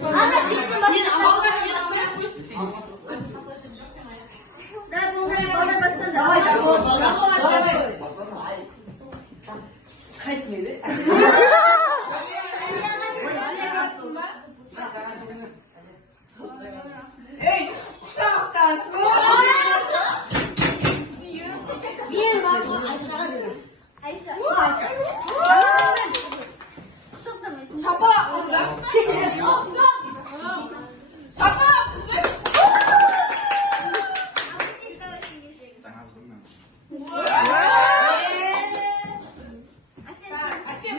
Она шитим басты. Да, болда басты. Давай. Қайсың ей, құшақтасың. Мен бардым. Айшаға берем. Айша. Құшақтамайсың. Шапа, Шапа. Асен.